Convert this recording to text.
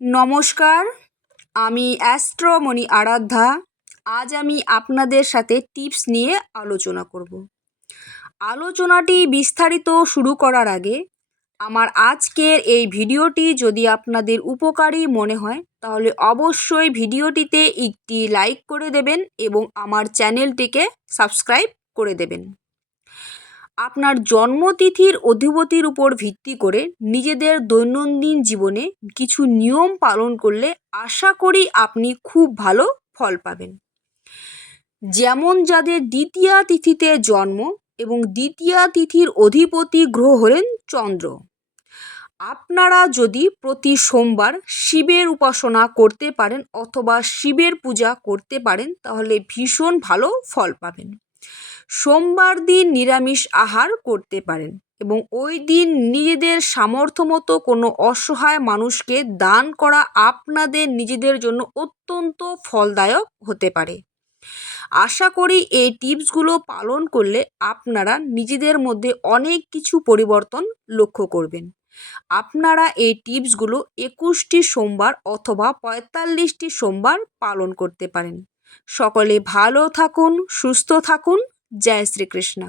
নমস্কার, আমি অ্যাস্ট্রোমণি আরাধ্যা। আজ আমি আপনাদের সাথে টিপস নিয়ে আলোচনা করব। আলোচনাটি বিস্তারিত শুরু করার আগে আমার আজকের এই ভিডিওটি যদি আপনাদের উপকারী মনে হয় তাহলে অবশ্যই ভিডিওটিতে একটি লাইক করে দেবেন এবং আমার চ্যানেলটিকে সাবস্ক্রাইব করে দেবেন। আপনার জন্মতিথির অধিপতির উপর ভিত্তি করে নিজেদের দৈনন্দিন জীবনে কিছু নিয়ম পালন করলে আশা করি আপনি খুব ভালো ফল পাবেন। যেমন যাদের দ্বিতীয়া তিথিতে জন্ম এবং দ্বিতীয়া তিথির অধিপতি গ্রহ হলেন চন্দ্র, আপনারা যদি প্রতি সোমবার শিবের উপাসনা করতে পারেন অথবা শিবের পূজা করতে পারেন তাহলে ভীষণ ভালো ফল পাবেন। সোমবার দিন নিরামিষ আহার করতে পারেন এবং ওই দিন নিজেদের সামর্থ্য মতো কোনো অসহায় মানুষকে দান করা আপনাদের নিজেদের জন্য অত্যন্ত ফলদায়ক হতে পারে। আশা করি এই টিপসগুলো পালন করলে আপনারা নিজেদের মধ্যে অনেক কিছু পরিবর্তন লক্ষ্য করবেন। আপনারা এই টিপসগুলো 21টি সোমবার অথবা 45টি সোমবার পালন করতে পারেন। সকলে ভালো থাকুন, সুস্থ থাকুন। জয় শ্রীকৃষ্ণ।